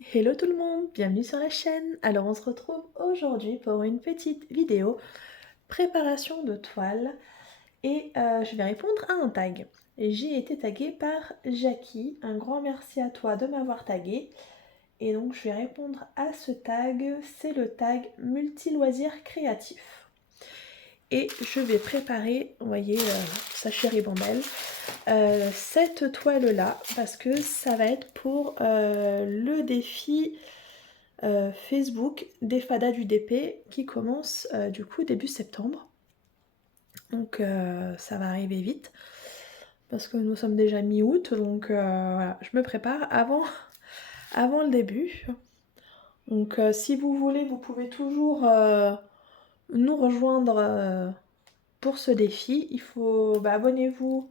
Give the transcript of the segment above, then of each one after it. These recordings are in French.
Hello tout le monde, bienvenue sur la chaîne. Alors on se retrouve aujourd'hui pour une petite vidéo préparation de toile et je vais répondre à un tag. J'ai été taguée par Jackie, un grand merci à toi de m'avoir taguée. Et donc je vais répondre à ce tag, c'est le tag multi-loisirs créatifs. Et je vais préparer, vous voyez, sa ribambelle, cette toile-là, parce que ça va être pour le défi Facebook des Fadas du DP qui commence du coup début septembre. Donc ça va arriver vite parce que nous sommes déjà mi-août, donc voilà, je me prépare avant le début. Donc si vous voulez, vous pouvez toujours nous rejoindre pour ce défi. Il faut abonnez-vous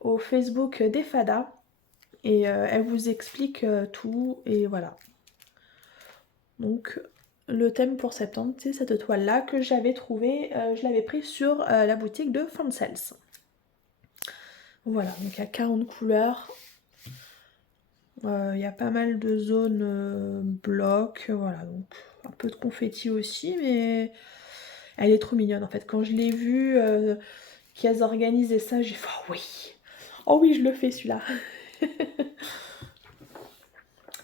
au Facebook des Fadas et elle vous explique tout et voilà. Donc le thème pour septembre, c'est cette toile-là que j'avais trouvée, je l'avais prise sur la boutique de Fansels. Voilà, donc il y a 40 couleurs. Il y a pas mal de zones blocs, voilà, donc un peu de confetti aussi, mais elle est trop mignonne en fait. Quand je l'ai vue, qu'elles organisaient ça, j'ai fait oh oui, je le fais celui-là.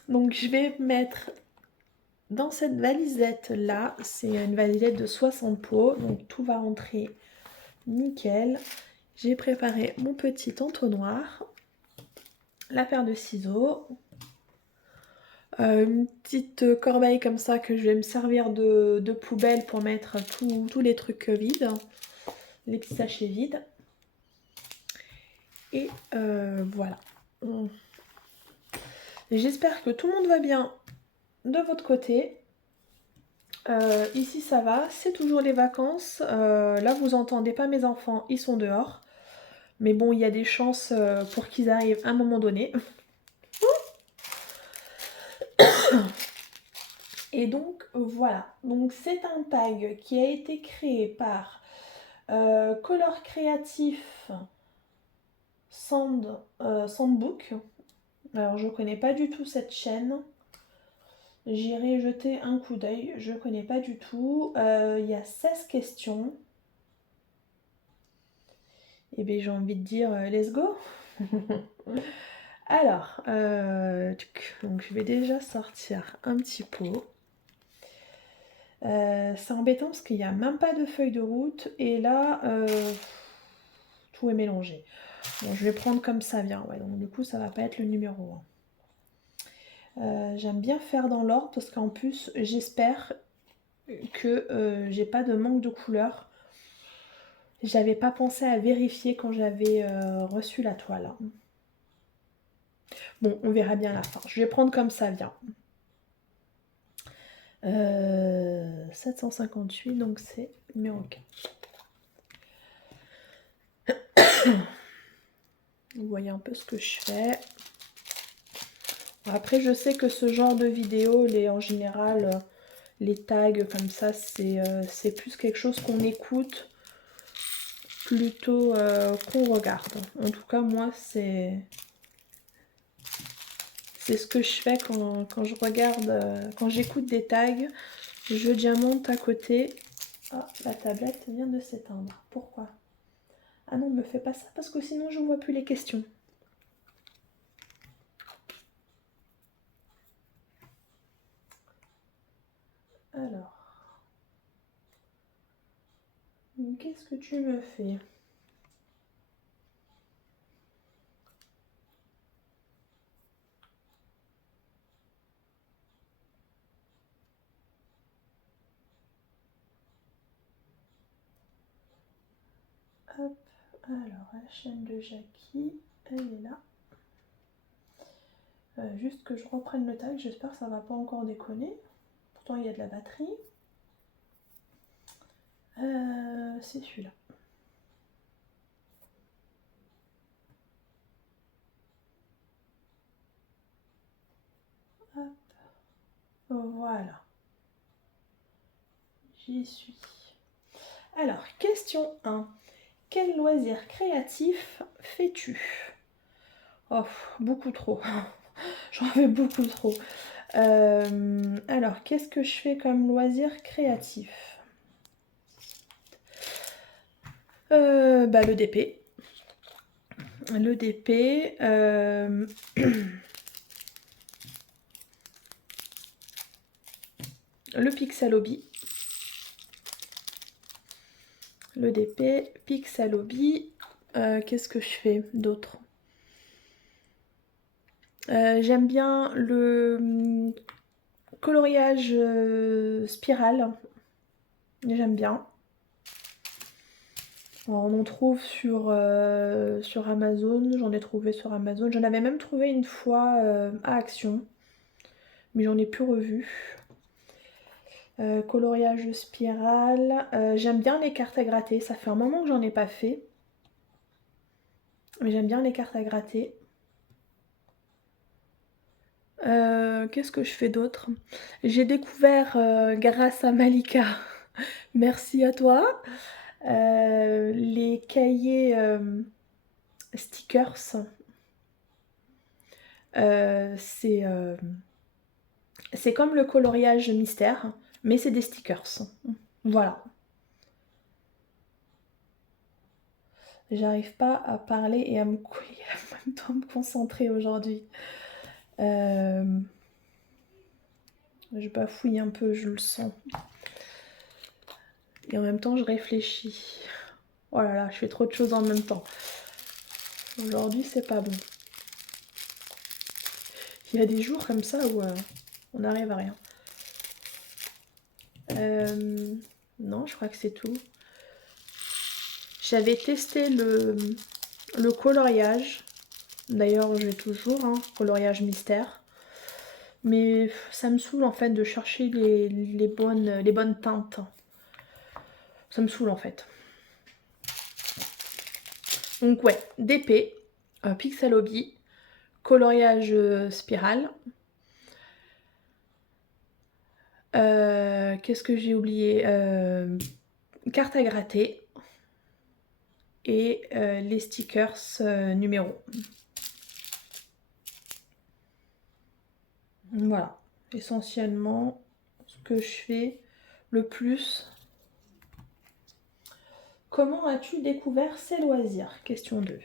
Donc je vais mettre dans cette valisette là, c'est une valisette de 60 pots, donc tout va rentrer nickel. J'ai préparé mon petit entonnoir, la paire de ciseaux, une petite corbeille comme ça que je vais me servir de poubelle pour mettre tous les trucs vides, les petits sachets vides. Et voilà. J'espère que tout le monde va bien de votre côté. Ici ça va, c'est toujours les vacances. Là vous entendez pas mes enfants, ils sont dehors. Mais bon, il y a des chances pour qu'ils arrivent à un moment donné. Et donc voilà, donc c'est un tag qui a été créé par Color Créatif Sandbook. Alors je connais pas du tout cette chaîne. J'irai jeter un coup d'œil, je connais pas du tout. Il y a 16 questions. Et bien j'ai envie de dire let's go. Alors, donc je vais déjà sortir un petit pot. C'est embêtant parce qu'il n'y a même pas de feuille de route et là tout est mélangé. Bon, je vais prendre comme ça vient, ouais, donc du coup ça va pas être le numéro 1. J'aime bien faire dans l'ordre parce qu'en plus j'espère que j'ai pas de manque de couleur. J'avais pas pensé à vérifier quand j'avais reçu la toile. Bon, on verra bien à la fin. Je vais prendre comme ça vient. 758, donc c'est numéro 4. Vous voyez un peu ce que je fais. Après, je sais que ce genre de vidéo, en général, les tags comme ça, c'est plus quelque chose qu'on écoute plutôt qu'on regarde. En tout cas, moi, c'est ce que je fais quand je regarde, quand j'écoute des tags. Je diamante à côté. Ah, la tablette vient de s'éteindre. Pourquoi? Ah non, ne me fais pas ça parce que sinon je ne vois plus les questions. Alors, qu'est-ce que tu me fais? Hop, alors la chaîne de Jackie, elle est là. Juste que je reprenne le tag, j'espère que ça va pas encore déconner. Pourtant il y a de la batterie. C'est celui-là. Hop, voilà. J'y suis. Alors, question 1. Quel loisir créatif fais-tu? Oh, beaucoup trop. J'en fais beaucoup trop. Alors, qu'est-ce que je fais comme loisir créatif? Bah, le DP. Le DP. Le Pixalobi. Le DP, Pixalobi. Qu'est-ce que je fais d'autre? J'aime bien le coloriage spirale. J'aime bien. On en trouve sur Amazon. J'en ai trouvé sur Amazon. J'en avais même trouvé une fois à Action. Mais j'en ai plus revu. Coloriage spirale. J'aime bien les cartes à gratter. Ça fait un moment que j'en ai pas fait. Mais j'aime bien les cartes à gratter. Qu'est-ce que je fais d'autre? J'ai découvert grâce à Malika, merci à toi, les cahiers stickers. C'est comme le coloriage mystère, mais c'est des stickers. Voilà. J'arrive pas à parler et à me en même temps me concentrer aujourd'hui. Je bafouille un peu, je le sens. Et en même temps, je réfléchis. Oh là là, je fais trop de choses en même temps. Aujourd'hui, c'est pas bon. Il y a des jours comme ça où on n'arrive à rien. Non, je crois que c'est tout. J'avais testé le coloriage. D'ailleurs, j'ai toujours, coloriage mystère. Mais ça me saoule en fait de chercher les bonnes teintes. Ça me saoule en fait. Donc ouais, DP, Pixalobi, coloriage spirale. Qu'est-ce que j'ai oublié? Carte à gratter. Et les stickers numéros. Voilà, essentiellement ce que je fais le plus. Comment as-tu découvert ces loisirs? Question 2.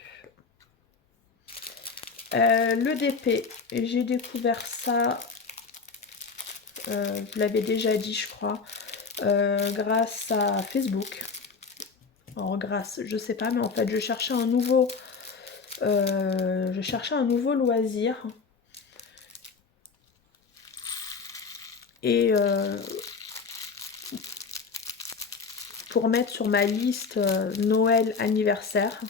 Le DP, j'ai découvert ça, je l'avais déjà dit je crois, grâce à Facebook. Alors grâce, je sais pas, mais en fait je cherchais un nouveau loisir. Et pour mettre sur ma liste Noël anniversaire,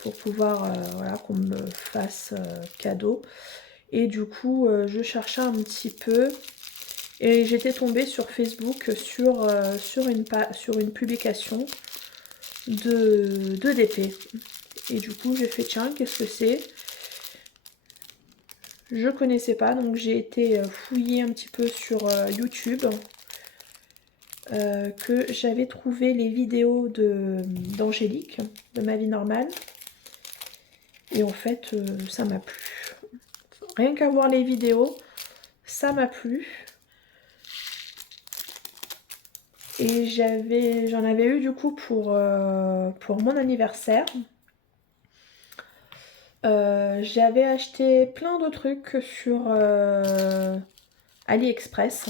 pour pouvoir voilà, qu'on me fasse cadeau. Et du coup je cherchais un petit peu et j'étais tombée sur Facebook sur une publication de DP. Et du coup j'ai fait tiens, qu'est-ce que c'est? Je connaissais pas, donc j'ai été fouiller un petit peu sur YouTube. Que j'avais trouvé les vidéos d'Angélique, de Ma vie normale. Et en fait, ça m'a plu. Rien qu'à voir les vidéos, ça m'a plu. Et j'en avais eu du coup pour mon anniversaire. J'avais acheté plein de trucs sur AliExpress.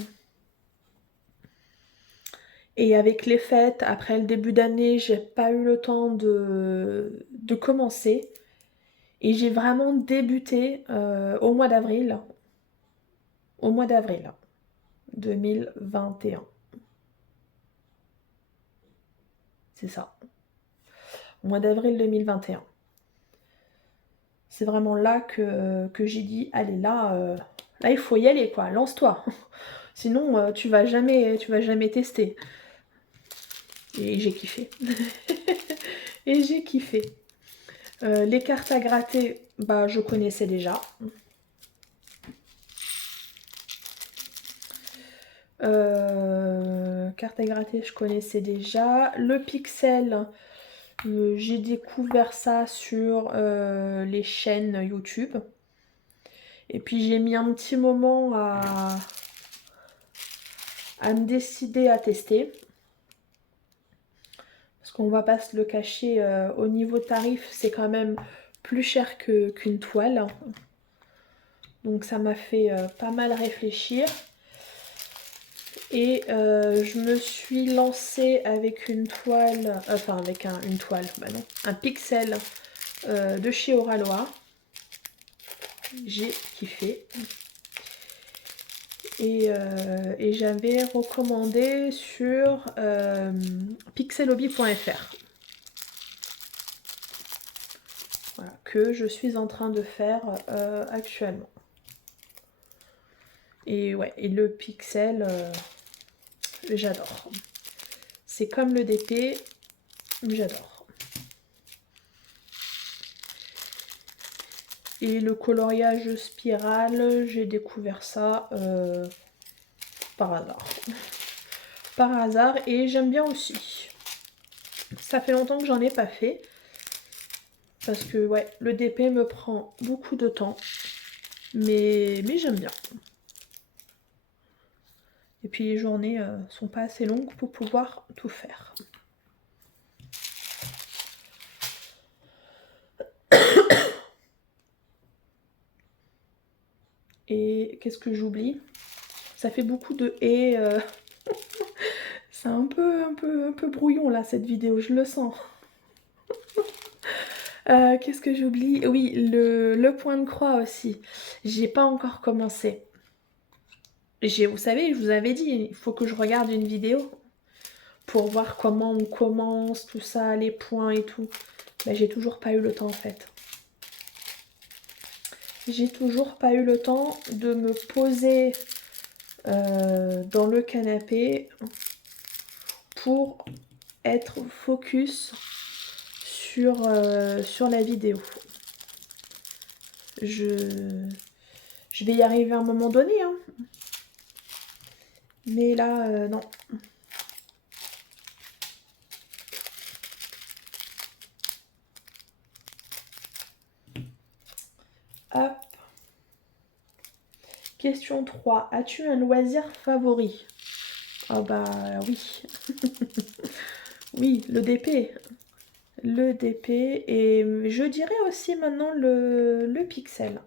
Et avec les fêtes, après le début d'année, j'ai pas eu le temps de commencer. Et j'ai vraiment débuté au mois d'avril. Au mois d'avril 2021. C'est ça. Au mois d'avril 2021. C'est vraiment là que j'ai dit, allez là, là il faut y aller quoi, lance-toi. Sinon tu vas jamais tester. Et j'ai kiffé. Et j'ai kiffé. Les cartes à gratter, bah je connaissais déjà. Carte à gratter, je connaissais déjà. Le pixel, j'ai découvert ça sur les chaînes YouTube. Et puis j'ai mis un petit moment à me décider à tester. Parce qu'on va pas se le cacher, au niveau tarif, c'est quand même plus cher qu'une toile. Donc ça m'a fait pas mal réfléchir. Et je me suis lancée avec une toile, enfin avec une toile, bah non, un pixel de chez Oraloa. J'ai kiffé. Et j'avais recommandé sur pixelhobby.fr. Voilà, que je suis en train de faire actuellement. Et ouais, et le pixel, j'adore. C'est comme le DP, j'adore. Et le coloriage spirale, j'ai découvert ça par hasard. Par hasard, et j'aime bien aussi. Ça fait longtemps que j'en ai pas fait. Parce que ouais, le DP me prend beaucoup de temps. Mais j'aime bien. Et puis les journées sont pas assez longues pour pouvoir tout faire. Et qu'est-ce que j'oublie? Ça fait beaucoup de et. C'est un peu brouillon là cette vidéo, je le sens. Qu'est-ce que j'oublie? Oui, le point de croix aussi. J'ai pas encore commencé. Vous savez, je vous avais dit, il faut que je regarde une vidéo pour voir comment on commence, tout ça, les points et tout. Bah, j'ai toujours pas eu le temps en fait. J'ai toujours pas eu le temps de me poser dans le canapé pour être focus sur la vidéo. Je vais y arriver à un moment donné, hein. Mais là, non. Hop. Question 3. As-tu un loisir favori? Ah bah oui. Oui, le DP. Le DP. Et je dirais aussi maintenant le pixel.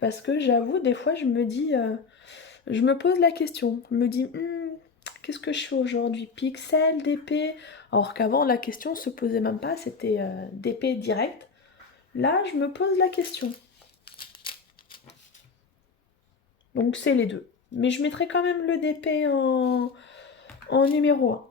Parce que j'avoue, des fois, je me dis... je me pose la question. Je me dis... qu'est-ce que je fais aujourd'hui? Pixel, DP? Alors qu'avant, la question se posait même pas. C'était DP direct. Là, je me pose la question. Donc c'est les deux. Mais je mettrai quand même le DP en numéro 1.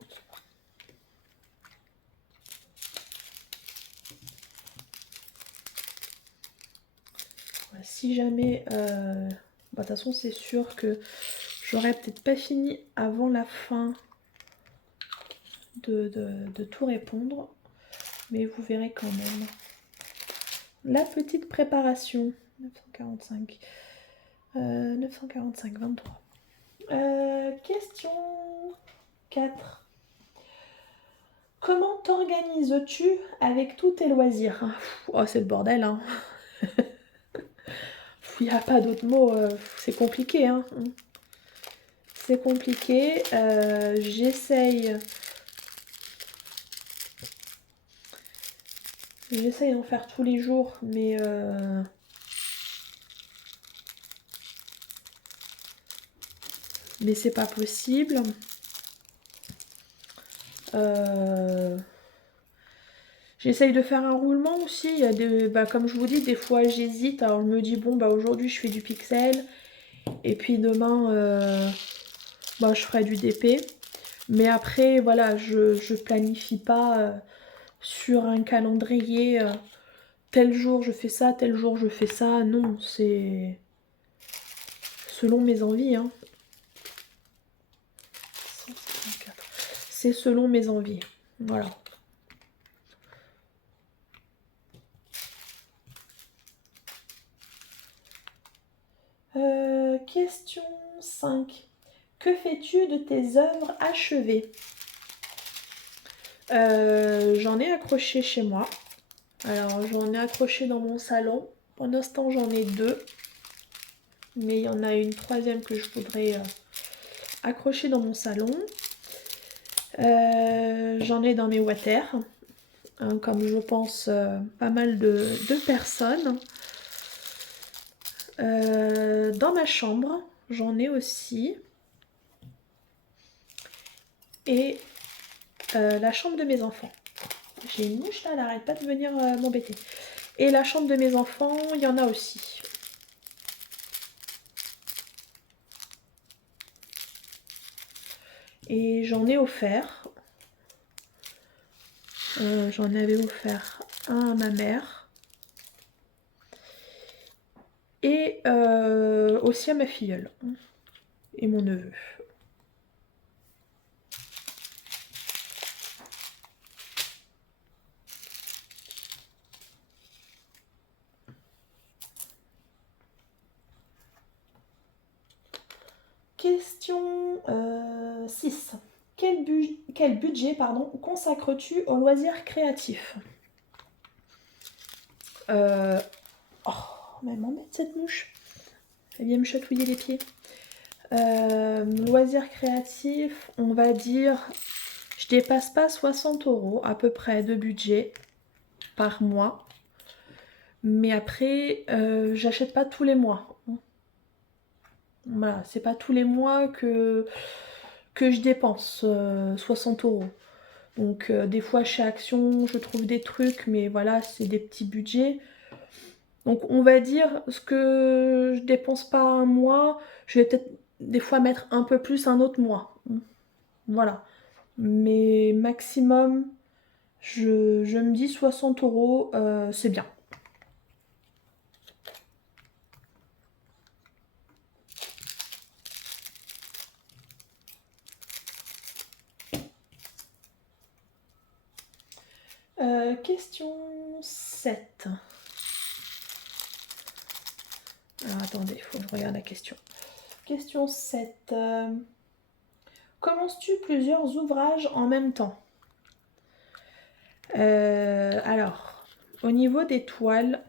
Si jamais... de toute façon, c'est sûr que j'aurais peut-être pas fini avant la fin de tout répondre. Mais vous verrez quand même. La petite préparation. 945. 945, 23. Question 4. Comment t'organises-tu avec tous tes loisirs? Oh, c'est le bordel, hein. Il n'y a pas d'autre mot. C'est compliqué, hein. C'est compliqué. J'essaye d'en faire tous les jours, mais c'est pas possible. J'essaye de faire un roulement aussi. Il y a des, comme je vous dis, des fois j'hésite. Alors je me dis bon aujourd'hui je fais du pixel et puis demain je ferai du DP. Mais après voilà, je planifie pas sur un calendrier. Tel jour je fais ça, tel jour je fais ça. Non, c'est selon mes envies, hein. C'est selon mes envies. Voilà. Question 5. Que fais-tu de tes œuvres achevées? J'en ai accroché chez moi. Alors j'en ai accroché dans mon salon. Pour l'instant j'en ai 2. mais il y en a une troisième que je voudrais accrocher dans mon salon. J'en ai dans mes water, hein, comme je pense pas mal de personnes. Dans ma chambre, j'en ai aussi. Et la chambre de mes enfants. J'ai une mouche là, elle n'arrête pas de venir m'embêter. Et la chambre de mes enfants, il y en a aussi. Et j'en ai offert. J'en avais offert un à ma mère. Et aussi à ma filleule. Et mon neveu. Question 6. Quel budget consacres-tu aux loisirs créatifs? Oh, mais m'embête cette mouche. Elle vient me chatouiller les pieds. Loisirs créatifs, on va dire, je dépasse pas 60 € à peu près de budget par mois. Mais après, j'achète pas tous les mois. Voilà, c'est pas tous les mois que je dépense 60 €. Donc des fois chez Action, je trouve des trucs, mais voilà, c'est des petits budgets. Donc on va dire ce que je dépense pas un mois, je vais peut-être des fois mettre un peu plus un autre mois. Voilà. Mais maximum, je me dis 60 €, c'est bien. Question 7. Alors attendez, il faut que je regarde la question. Question 7. Commences-tu plusieurs ouvrages en même temps? Alors, au niveau des toiles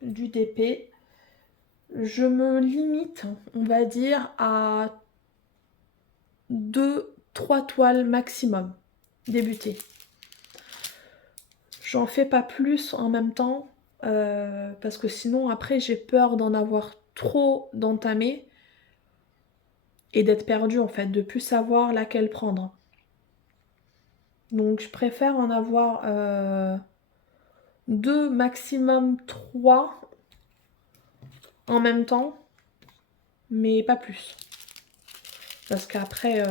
du DP, je me limite, on va dire, à 2-3 toiles maximum débutées. J'en fais pas plus en même temps parce que sinon après j'ai peur d'en avoir trop d'entamé et d'être perdue en fait, de plus savoir laquelle prendre. Donc je préfère en avoir 2 maximum 3 en même temps, mais pas plus. Parce qu'après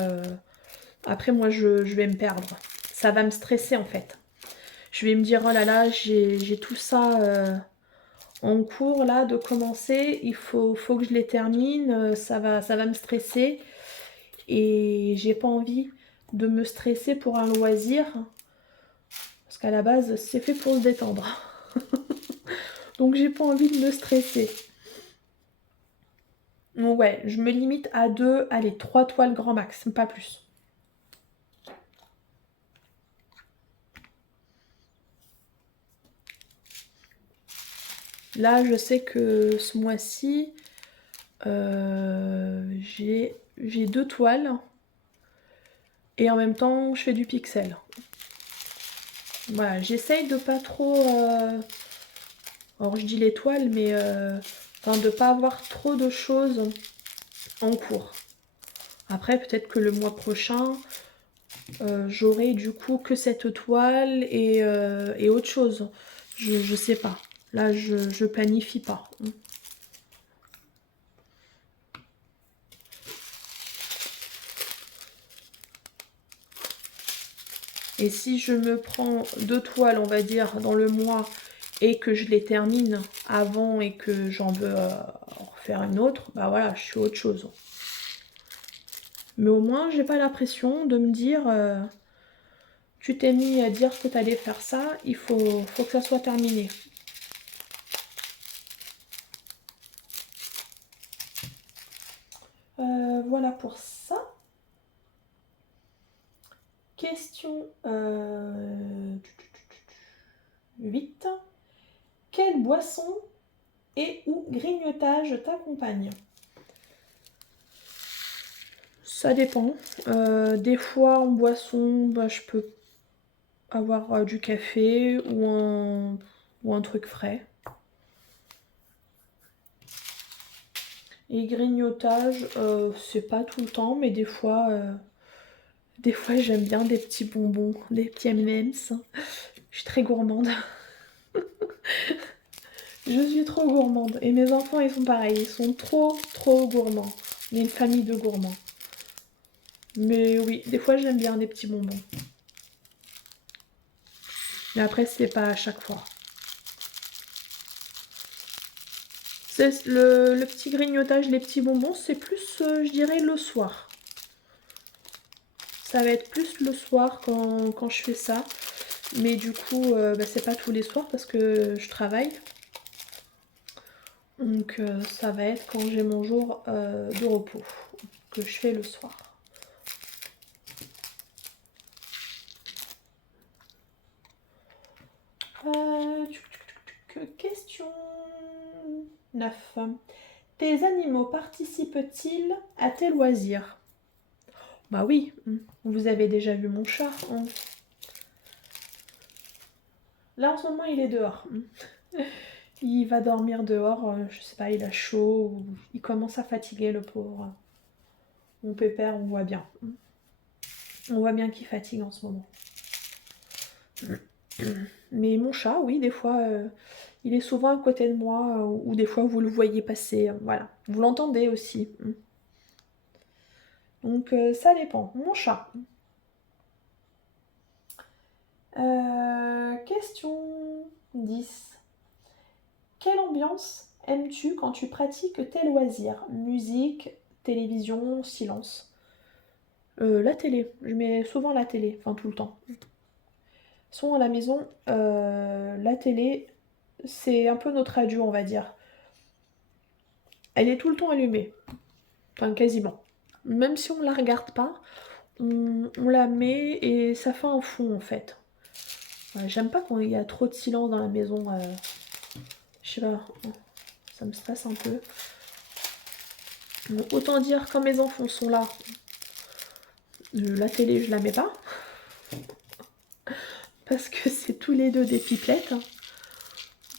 après moi je vais me perdre. Ça va me stresser en fait. Je vais me dire oh là là, j'ai tout ça en cours là de commencer, il faut que je les termine, ça va me stresser et j'ai pas envie de me stresser pour un loisir parce qu'à la base c'est fait pour se détendre. Donc j'ai pas envie de me stresser. Donc ouais, je me limite à 2, allez 3 toiles grand max, pas plus. Là je sais que ce mois-ci j'ai 2 toiles et en même temps je fais du pixel. Voilà, j'essaye de pas trop alors je dis les toiles mais enfin de pas avoir trop de choses en cours. Après peut-être que le mois prochain j'aurai du coup que cette toile et autre chose. Je sais pas. Là je planifie pas. Et si je me prends 2 toiles, on va dire, dans le mois et que je les termine avant et que j'en veux en refaire une autre, bah voilà, je suis autre chose. Mais au moins, j'ai pas la pression de me dire tu t'es mis à dire que tu allais faire ça, il faut que ça soit terminé. Voilà pour ça. Question 8. Quelle boisson et ou grignotage t'accompagne? Ça dépend. Des fois en boisson, bah, je peux avoir du café ou un truc frais. Et grignotage, c'est pas tout le temps, mais des fois j'aime bien des petits bonbons, des petits M&M's. Je suis très gourmande. Je suis trop gourmande. Et mes enfants, ils sont pareils. Ils sont trop gourmands. On est une famille de gourmands. Mais oui, des fois j'aime bien des petits bonbons. Mais après, c'est pas à chaque fois. Le petit grignotage, les petits bonbons, c'est plus, je dirais, le soir. Ça va être plus le soir quand je fais ça. Mais du coup, bah, c'est pas tous les soirs parce que je travaille. Donc ça va être quand j'ai mon jour de repos que je fais le soir. Question 9. Tes animaux participent-ils à tes loisirs? Bah oui, vous avez déjà vu mon chat. Hein. Là en ce moment il est dehors. Il va dormir dehors, je sais pas, il a chaud, ou il commence à fatiguer le pauvre. Mon pépère, on voit bien. On voit bien qu'il fatigue en ce moment. Mais mon chat, oui, des fois, il est souvent à côté de moi, ou des fois vous le voyez passer, voilà. Vous l'entendez aussi. Donc ça dépend. Mon chat. Question 10. Quelle ambiance aimes-tu quand tu pratiques tes loisirs? Musique, télévision, silence? La télé. Je mets souvent la télé, enfin tout le temps. Sont à la maison, la télé, c'est un peu notre radio, on va dire. Elle est tout le temps allumée. Enfin, quasiment. Même si on la regarde pas, on la met et ça fait un fond en fait. Ouais, j'aime pas quand il y a trop de silence dans la maison. Je sais pas, ça me stresse un peu. Bon, autant dire quand mes enfants sont là, la télé je la mets pas. Parce que c'est tous les deux des pipelettes.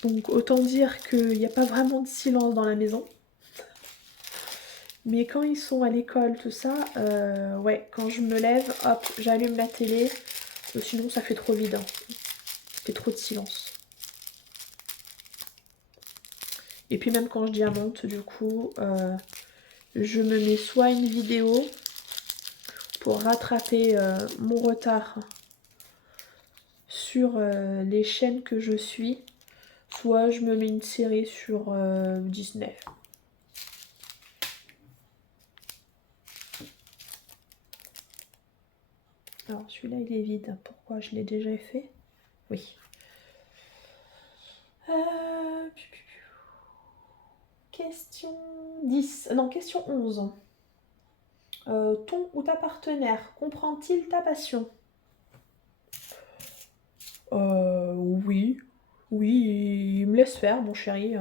Donc autant dire qu'il n'y a pas vraiment de silence dans la maison. Mais quand ils sont à l'école, tout ça, ouais, quand je me lève, hop, j'allume la télé. Sinon ça fait trop vide. Hein. Ça fait trop de silence. Et puis même quand je diamante, du coup, je me mets soit une vidéo pour rattraper mon retard sur les chaînes que je suis, soit je me mets une série sur Disney. Alors celui-là il est vide, pourquoi? Je l'ai déjà fait? Oui. Question 10, non question 11. Ton ou ta partenaire comprend-il ta passion? Oui. Oui, il me laisse faire, mon chéri.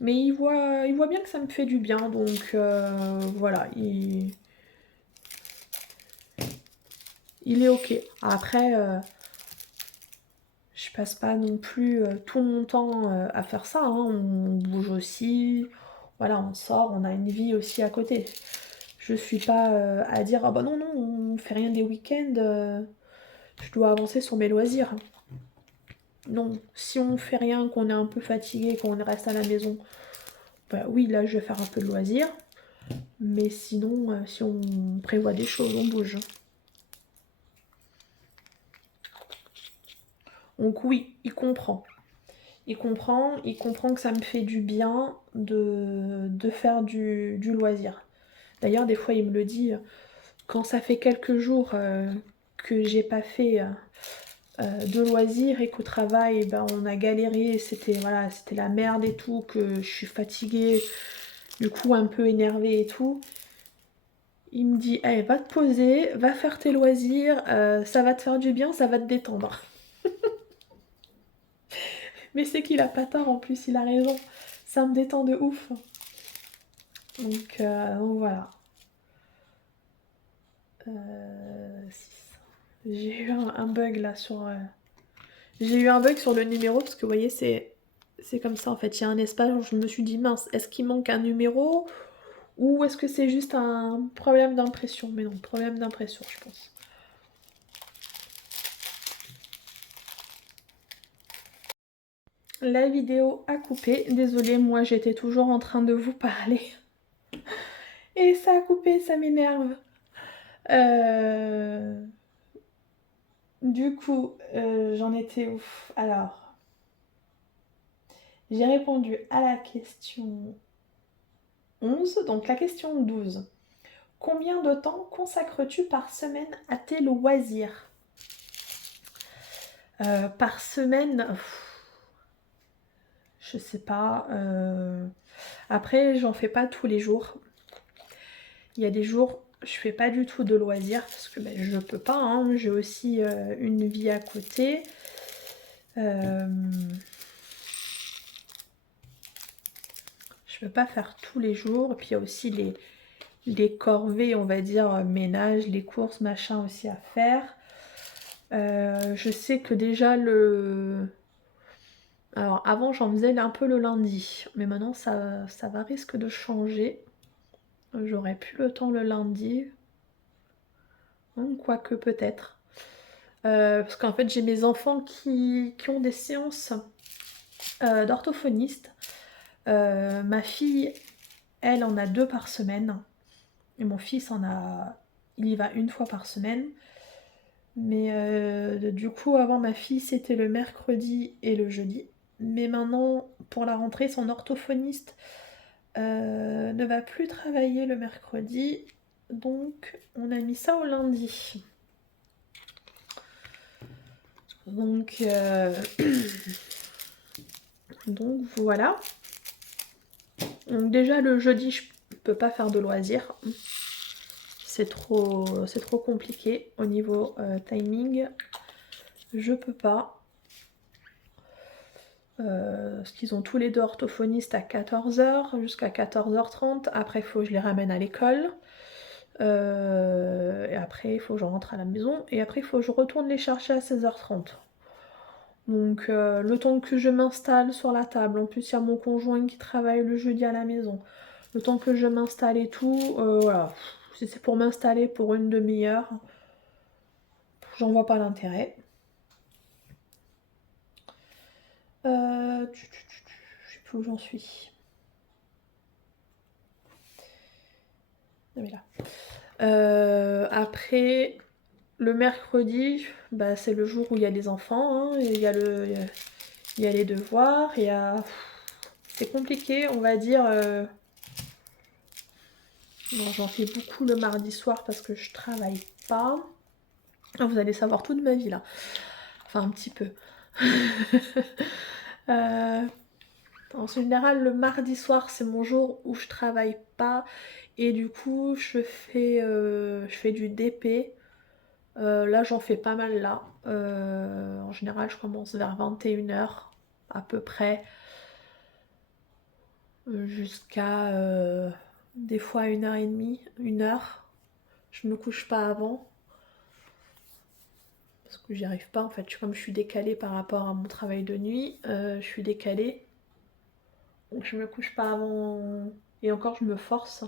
Mais il voit bien que ça me fait du bien, donc voilà, il est ok. Après, je passe pas non plus tout mon temps à faire ça, hein. On bouge aussi, voilà, on sort, on a une vie aussi à côté. Je suis pas à dire, ah bah non, non, on fait rien des week-ends, je dois avancer sur mes loisirs. Non, si on fait rien, qu'on est un peu fatigué, qu'on reste à la maison, bah oui, là je vais faire un peu de loisirs. Mais sinon, si on prévoit des choses, on bouge. Donc oui, il comprend. Il comprend que ça me fait du bien de faire du loisir. D'ailleurs, des fois, il me le dit, quand ça fait quelques jours que j'ai pas fait de loisir et qu'au travail, ben, on a galéré, c'était voilà, c'était la merde et tout, que je suis fatiguée, du coup un peu énervée et tout. Il me dit, hey, va te poser, va faire tes loisirs, ça va te faire du bien, ça va te détendre. Mais c'est qu'il a pas tort en plus, il a raison. Ça me détend de ouf. Donc voilà. 6. J'ai eu un bug là sur... J'ai eu un bug sur le numéro parce que vous voyez c'est comme ça en fait. Il y a un espace où je me suis dit mince, est-ce qu'il manque un numéro ou est-ce que c'est juste un problème d'impression? Mais non, problème d'impression je pense. La vidéo a coupé. Désolée, moi j'étais toujours en train de vous parler. Et ça a coupé, ça m'énerve. Du coup, j'en étais où? Alors, j'ai répondu à la question 11. Donc la question 12. Combien de temps consacres-tu par semaine à tes loisirs? Par semaine, je sais pas. Après, j'en fais pas tous les jours. Il y a des jours, je fais pas du tout de loisirs parce que je peux pas. Hein. J'ai aussi une vie à côté. Je peux pas faire tous les jours. Et puis il y a aussi les corvées, on va dire, ménage, les courses, machin aussi à faire. Je sais que déjà Alors avant j'en faisais un peu le lundi, mais maintenant ça va risque de changer. J'aurai plus le temps le lundi. Quoique peut-être. Parce qu'en fait j'ai mes enfants qui ont des séances d'orthophoniste. Ma fille, elle en a 2 par semaine. Et mon fils il y va 1 fois par semaine. Mais du coup avant ma fille c'était le mercredi et le jeudi. Mais maintenant pour la rentrée son orthophoniste ne va plus travailler le mercredi. Donc on a mis ça au lundi. Donc, donc voilà. Donc déjà le jeudi je peux pas faire de loisirs. C'est trop compliqué au niveau timing. Je peux pas. Parce qu'ils ont tous les 2 orthophonistes à 14h jusqu'à 14h30. Après, il faut que je les ramène à l'école. Et après, il faut que je rentre à la maison. Et après, il faut que je retourne les chercher à 16h30. Donc, le temps que je m'installe sur la table. En plus, il y a mon conjoint qui travaille le jeudi à la maison. Le temps que je m'installe et tout, voilà. Si c'est pour m'installer pour une demi-heure, j'en vois pas l'intérêt. Je sais plus où j'en suis. Mais là. Après, le mercredi, c'est le jour où il y a les enfants, hein, il y a les devoirs, c'est compliqué, on va dire. Bon, j'en fais beaucoup le mardi soir parce que je travaille pas. Vous allez savoir toute ma vie là. Enfin, un petit peu. En général, le mardi soir, c'est mon jour où je travaille pas. Et du coup, je fais du DP. Là, j'en fais pas mal là. En général, je commence vers 21h à peu près. Jusqu'à des fois 1h30, 1h. Je me couche pas avant. Parce que j'y arrive pas en fait. Comme je suis décalée par rapport à mon travail de nuit, je suis décalée. Donc je me couche pas avant. Et encore, je me force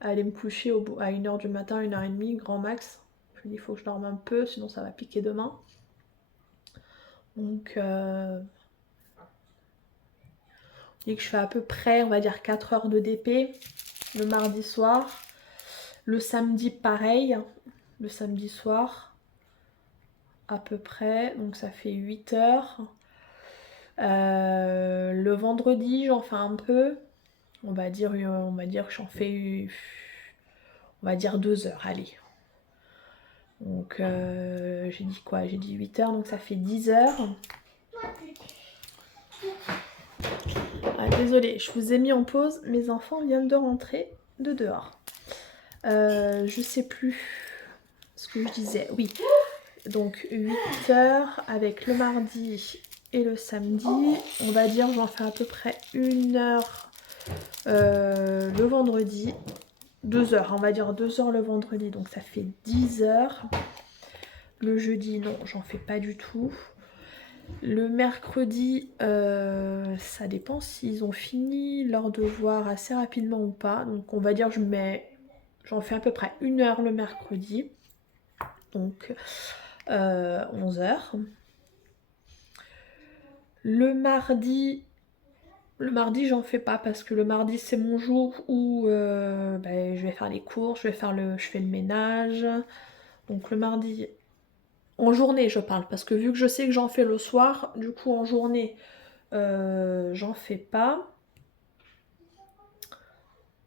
à aller me coucher à 1h du matin, 1h30, grand max. Je me dis, il faut que je dorme un peu, sinon ça va piquer demain. Donc, on dit que je fais à peu près, on va dire, 4 heures de DP le mardi soir. Le samedi, pareil, le samedi soir, à peu près, donc ça fait 8 heures. Le vendredi, j'en fais un peu. On va dire que j'en fais, on va dire 2 heures, allez. Donc, j'ai dit quoi? J'ai dit 8 heures, donc ça fait 10 heures. Ah, désolée, je vous ai mis en pause. Mes enfants viennent de rentrer de dehors. Je sais plus ce que je disais. Oui, donc 8 heures avec le mardi et le samedi. On va dire j'en fais à peu près 1 heure Le vendredi, 2 heures, on va dire 2 heures le vendredi, donc ça fait 10 heures. Le jeudi, non, j'en fais pas du tout. Le mercredi, ça dépend s'ils ont fini leur devoir assez rapidement ou pas. Donc on va dire j'en fais à peu près 1 heure le mercredi. Donc 11 heures. Le mardi, j'en fais pas parce que le mardi c'est mon jour où je vais faire les courses, je fais le ménage. Donc le mardi, en journée je parle, parce que vu que je sais que j'en fais le soir, du coup en journée j'en fais pas.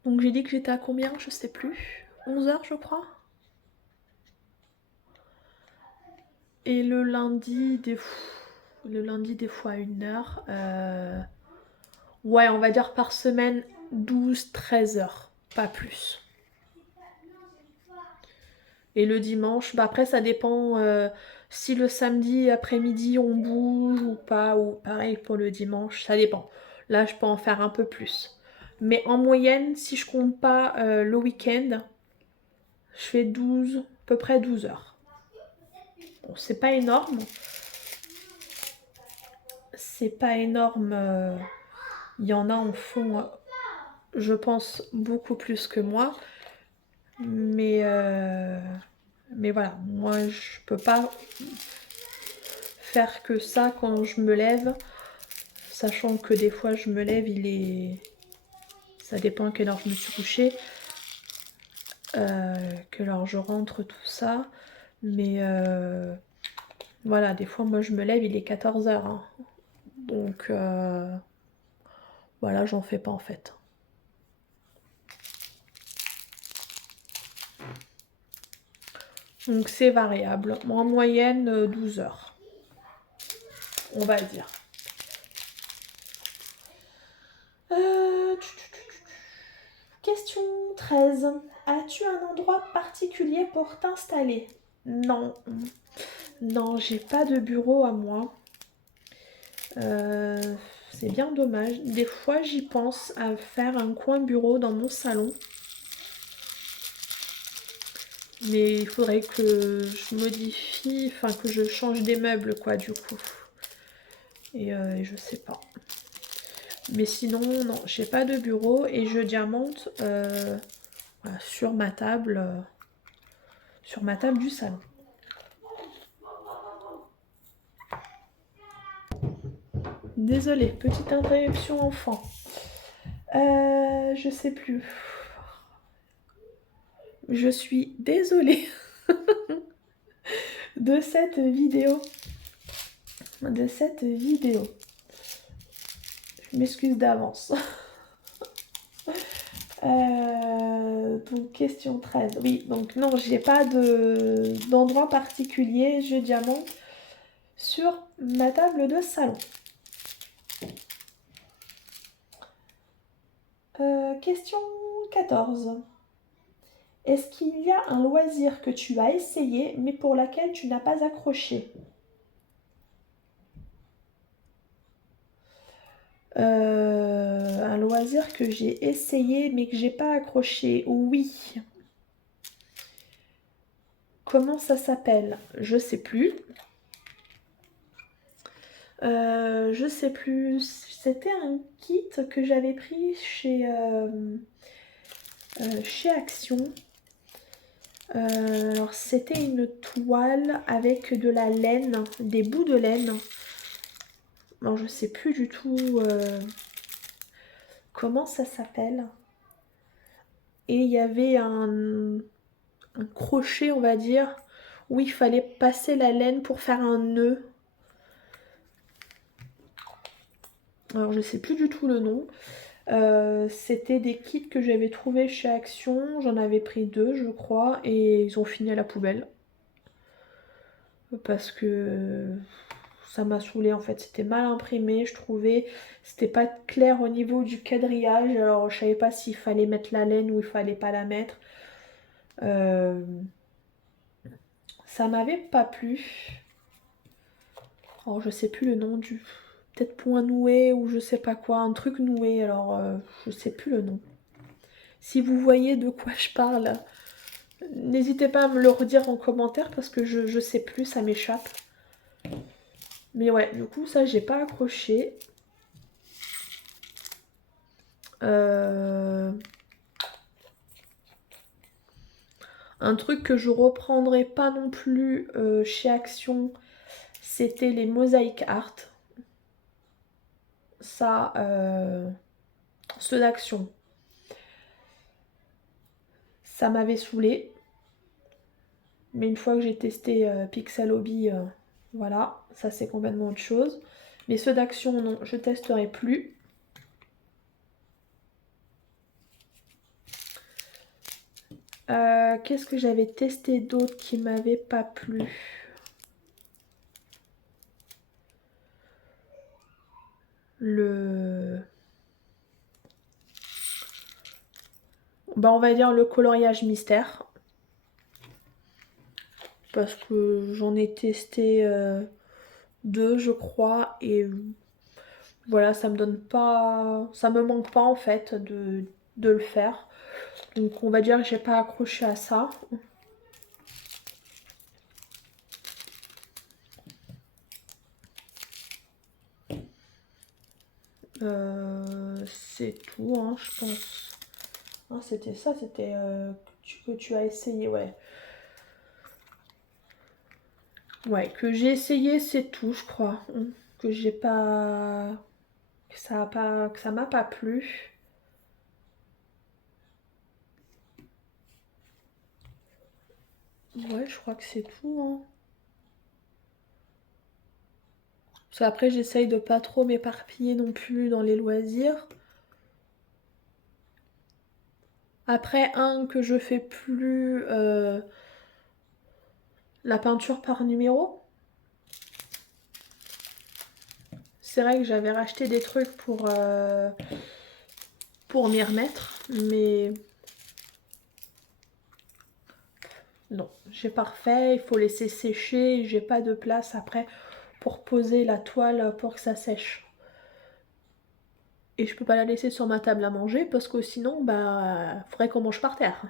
Donc j'ai dit que j'étais à combien? Je sais plus. 11 heures je crois. Et le lundi des fois 1 heure. Ouais, on va dire par semaine 12-13 heures, pas plus. Et le dimanche, après ça dépend si le samedi après-midi on bouge ou pas, ou pareil pour le dimanche, ça dépend. Là je peux en faire un peu plus. Mais en moyenne, si je compte pas le week-end, je fais 12, à peu près 12 heures. Bon, c'est pas énorme. C'est pas énorme. Il y en a en font, je pense, beaucoup plus que moi. Mais voilà, moi je peux pas faire que ça quand je me lève, sachant que des fois je me lève, ça dépend à quelle heure je me suis couchée, quelle heure je rentre, tout ça. Mais voilà, des fois moi je me lève, il est 14 heures, hein. Donc voilà, j'en fais pas en fait. Donc c'est variable. En moyenne, 12 heures, on va dire. Question 13. As-tu un endroit particulier pour t'installer? Non. Non, j'ai pas de bureau à moi. C'est bien dommage. Des fois, j'y pense à faire un coin bureau dans mon salon. Mais il faudrait que je modifie, enfin que je change des meubles quoi du coup. Et je sais pas. Mais sinon, non, j'ai pas de bureau et je diamante voilà, sur ma table du salon. Désolée, petite interruption enfant. Je sais plus. Je suis désolée de cette vidéo. Je m'excuse d'avance. Donc question 13. Oui, donc non, j'ai pas d'endroit particulier. Je diamante sur ma table de salon. Question 14. Est-ce qu'il y a un loisir que tu as essayé mais pour laquelle tu n'as pas accroché? Un loisir que j'ai essayé mais que j'ai pas accroché. Oui. Comment ça s'appelle? Je sais plus. Je sais plus. C'était un kit que j'avais pris chez Action. Alors c'était une toile avec de la laine, des bouts de laine. Alors je sais plus du tout comment ça s'appelle. Et il y avait un crochet, on va dire, où il fallait passer la laine pour faire un nœud. Alors je sais plus du tout le nom. C'était des kits que j'avais trouvés chez Action. J'en avais pris 2 je crois et ils ont fini à la poubelle. Parce que ça m'a saoulé en fait. C'était mal imprimé je trouvais. C'était pas clair au niveau du quadrillage. Alors je savais pas s'il fallait mettre la laine ou il fallait pas la mettre. Ça m'avait pas plu. Alors je sais plus le nom peut-être point noué ou je sais pas quoi, un truc noué, alors je sais plus le nom. Si vous voyez de quoi je parle, n'hésitez pas à me le redire en commentaire parce que je sais plus, ça m'échappe. Mais ouais, du coup ça j'ai pas accroché. Un truc que je reprendrai pas non plus chez Action, c'était les Mosaic Art. Ça, ceux d'Action, ça m'avait saoulé. Mais une fois que j'ai testé Pixel Hobby, voilà, ça c'est complètement autre chose. Mais ceux d'Action, non, je testerai plus. Qu'est-ce que j'avais testé d'autre qui m'avait pas plu? Bah, on va dire le coloriage mystère. Parce que j'en ai testé 2 je crois. Et voilà, ça me donne pas. Ça me manque pas en fait de le faire. Donc on va dire que j'ai pas accroché à ça. C'est tout, hein, je pense. Ah, c'était ça, c'était que tu as essayé, ouais. Ouais, que j'ai essayé, c'est tout, je crois. Que j'ai pas... Que ça m'a pas plu. Ouais, je crois que c'est tout, hein. Parce qu'après, j'essaye de pas trop m'éparpiller non plus dans les loisirs. Après, un que je fais plus... la peinture par numéro. C'est vrai que j'avais racheté des trucs pour m'y remettre, mais non, j'ai pas refait, il faut laisser sécher, j'ai pas de place après pour poser la toile pour que ça sèche. Et je peux pas la laisser sur ma table à manger parce que sinon, bah, faudrait qu'on mange par terre.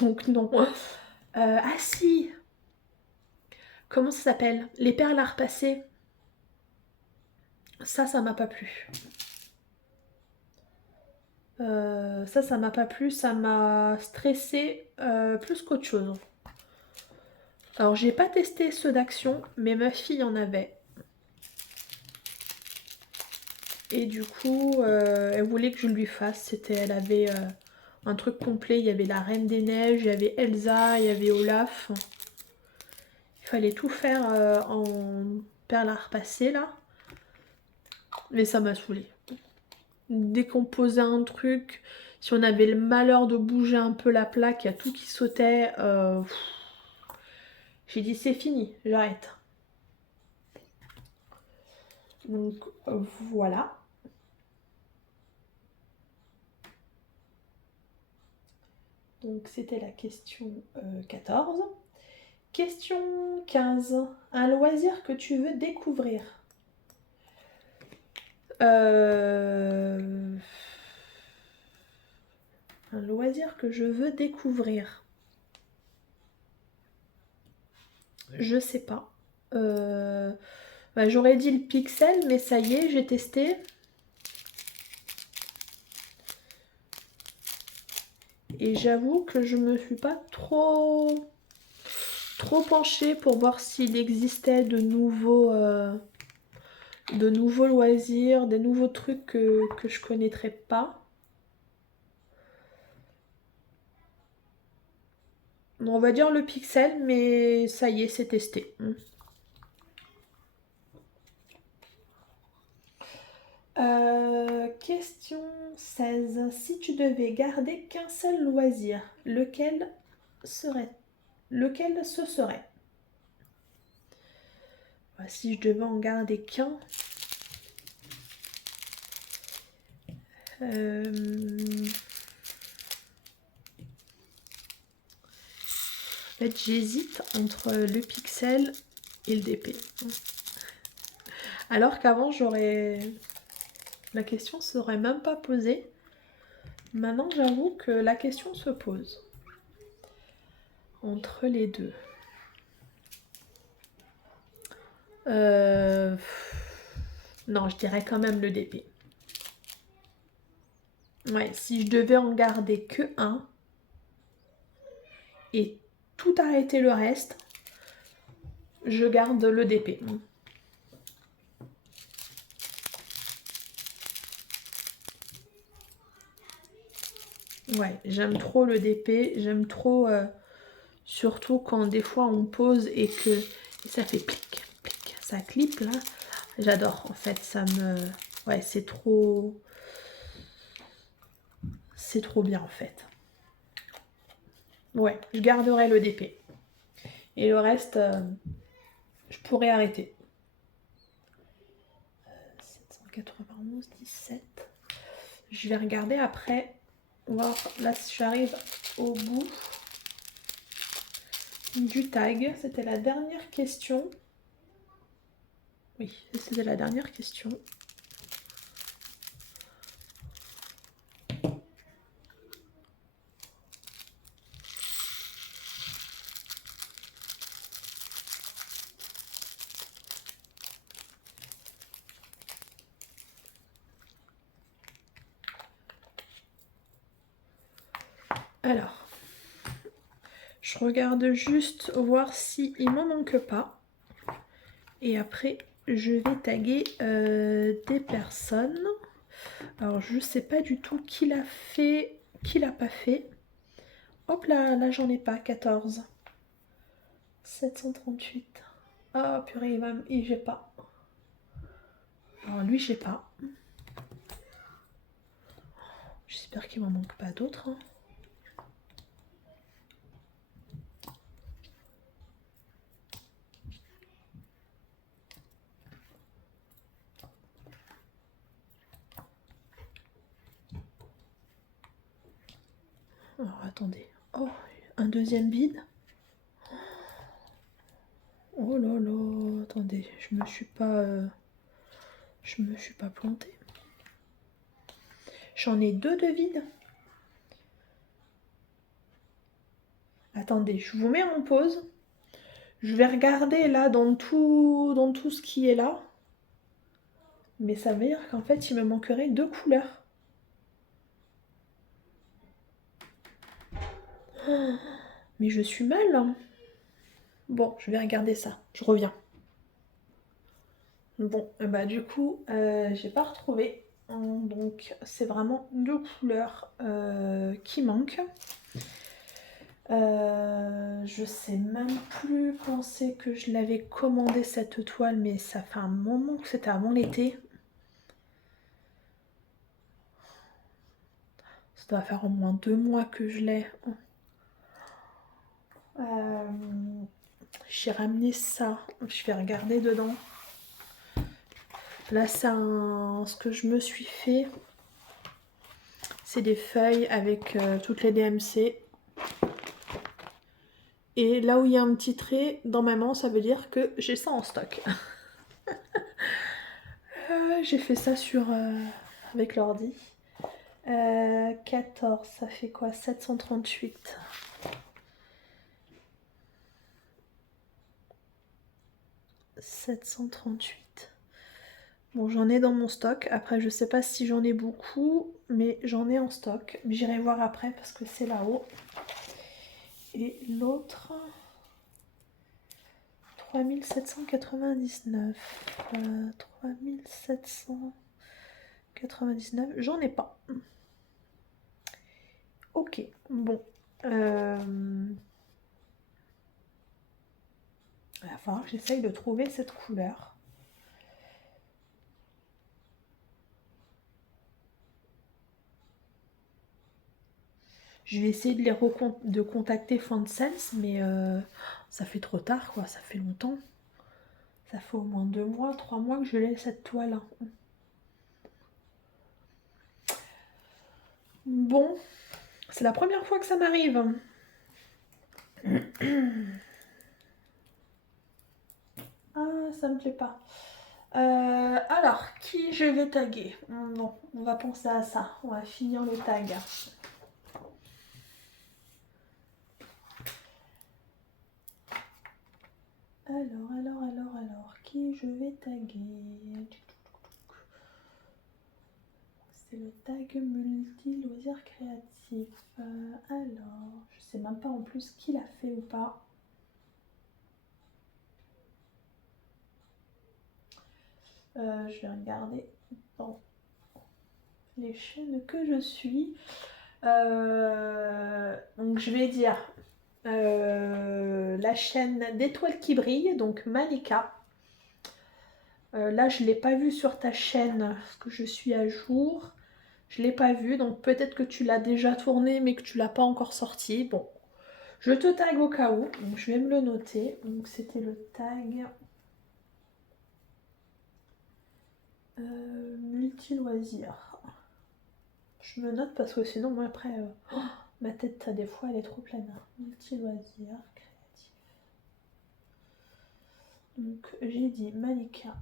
Donc non. Ah si, comment ça s'appelle? Les perles à repasser. Ça m'a pas plu. Ça m'a pas plu, ça m'a stressé plus qu'autre chose. Alors j'ai pas testé ceux d'Action, mais ma fille en avait. Et du coup, elle voulait que je lui fasse. Elle avait un truc complet. Il y avait la Reine des Neiges, il y avait Elsa, il y avait Olaf. Il fallait tout faire en perles à repasser là. Mais ça m'a saoulée. Dès qu'on posait un truc, si on avait le malheur de bouger un peu la plaque, il y a tout qui sautait. J'ai dit c'est fini, j'arrête. Donc voilà. Donc c'était la question 14. Question 15. Un loisir que tu veux découvrir. Un loisir que je veux découvrir. Je sais pas. Bah, j'aurais dit le pixel, mais ça y est, j'ai testé. Et j'avoue que je me suis pas trop penchée pour voir s'il existait de nouveaux loisirs, des nouveaux trucs que je connaîtrais pas. On va dire le pixel, mais ça y est, c'est testé. Question 16. Si tu devais garder qu'un seul loisir, lequel ce serait? Bah, si je devais en garder qu'un... En fait, j'hésite entre le pixel et le DP. Alors qu'avant, la question ne serait même pas posée. Maintenant, j'avoue que la question se pose. Entre les deux. Non, je dirais quand même le DP. Ouais, si je devais en garder que un et tout arrêter le reste, je garde le DP. Ouais, j'aime trop le DP, j'aime trop, surtout quand des fois on pose et que ça fait plic, plic, ça clip là. J'adore en fait, ça me... Ouais, c'est trop bien en fait. Ouais, je garderai le DP. Et le reste, je pourrais arrêter. 791, 17. Je vais regarder après, voir là si j'arrive au bout du tag. C'était la dernière question. Oui, c'était la dernière question. Alors, je regarde juste voir s'il m'en manque pas. Et après, je vais taguer des personnes. Alors, je sais pas du tout qui l'a fait, qui l'a pas fait. Hop là, là j'en ai pas, 14. 738. Ah purée, j'ai pas. Alors lui, j'ai pas. J'espère qu'il m'en manque pas d'autres. Hein. Alors attendez. Oh, un deuxième bide. Oh là là, attendez, je me suis pas plantée. J'en ai deux de vide. Attendez, je vous mets en pause. Je vais regarder là dans tout ce qui est là. Mais ça veut dire qu'en fait, il me manquerait deux couleurs. Oh, mais je suis mal. Hein. Bon, je vais regarder ça. Je reviens. Bon, bah du coup, j'ai pas retrouvé. Donc, c'est vraiment deux couleurs qui manquent. Je sais même plus quand c'est que je l'avais commandé cette toile, mais ça fait un moment que c'était avant l'été. Ça doit faire au moins 2 mois que je l'ai. J'ai ramené ça. Je vais regarder dedans. Là, c'est ce que je me suis fait. C'est des feuilles avec toutes les DMC. Et là où il y a un petit trait dans ma main, ça veut dire que j'ai ça en stock. J'ai fait ça avec l'ordi. 14, ça fait quoi? 738. Bon, j'en ai dans mon stock. Après, je sais pas si j'en ai beaucoup, mais j'en ai en stock. J'irai voir après parce que c'est là-haut. Et l'autre, 3799. 3799, j'en ai pas. Ok, bon. Il va falloir que j'essaye de trouver cette couleur. Je vais essayer de contacter Fansense, mais ça fait trop tard, quoi. Ça fait longtemps. Ça fait au moins 2 mois, 3 mois que je l'ai, cette toile. Bon, c'est la première fois que ça m'arrive. Ah, ça me plaît pas. Alors, qui je vais taguer? Non, on va penser à ça. On va finir le tag. Alors, qui je vais taguer? C'est le tag multi-loisirs créatifs. Alors, je sais même pas en plus qui l'a fait ou pas. Je vais regarder dans les chaînes que je suis. Donc je vais dire la chaîne d'étoiles qui brillent, donc Malika. Là je ne l'ai pas vue sur ta chaîne parce que je suis à jour. Je ne l'ai pas vue, donc peut-être que tu l'as déjà tournée mais que tu l'as pas encore sorti. Bon, je te tag au cas où, donc je vais me le noter. Donc c'était le tag multi-loisirs. Je me note parce que sinon moi après ma tête des fois elle est trop pleine. Multi-loisirs créatif. Donc j'ai dit Malika.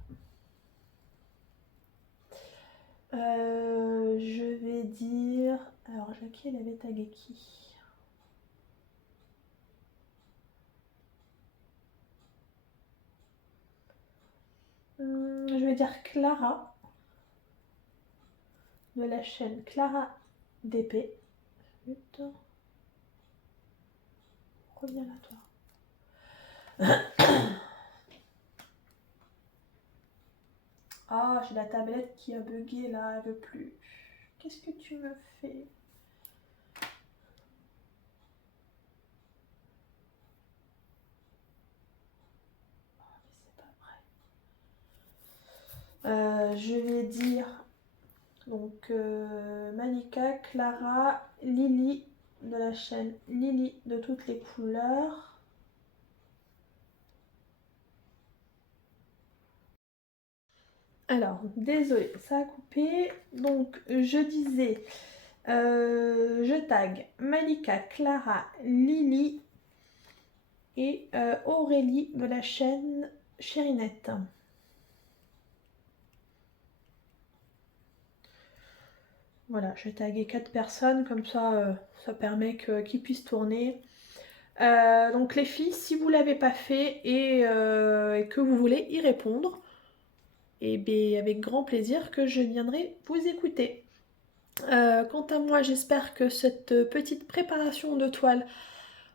Je vais dire... Alors Jackie elle avait tagué qui? Je vais dire Clara de la chaîne Clara DP. Putain. Reviens là toi. Ah, j'ai la tablette qui a bugué là, elle veut plus. Qu'est-ce que tu me fais? Oh, mais c'est pas vrai. Je vais dire donc Malika, Clara, Lily de la chaîne Lily de toutes les couleurs. Alors, désolée, ça a coupé. Donc, je disais, je tag Malika, Clara, Lily et Aurélie de la chaîne Chérinette. Voilà, j'ai tagué 4 personnes, comme ça, ça permet qu'ils puissent tourner. Donc les filles, si vous ne l'avez pas fait et que vous voulez y répondre, et bien avec grand plaisir que je viendrai vous écouter. Quant à moi, j'espère que cette petite préparation de toile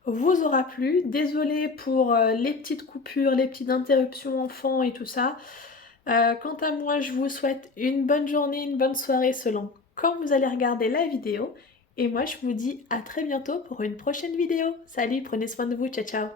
vous aura plu. Désolée pour les petites coupures, les petites interruptions enfants et tout ça. Quant à moi, je vous souhaite une bonne journée, une bonne soirée selon quand vous allez regarder la vidéo. Et moi, je vous dis à très bientôt pour une prochaine vidéo. Salut, prenez soin de vous, ciao ciao.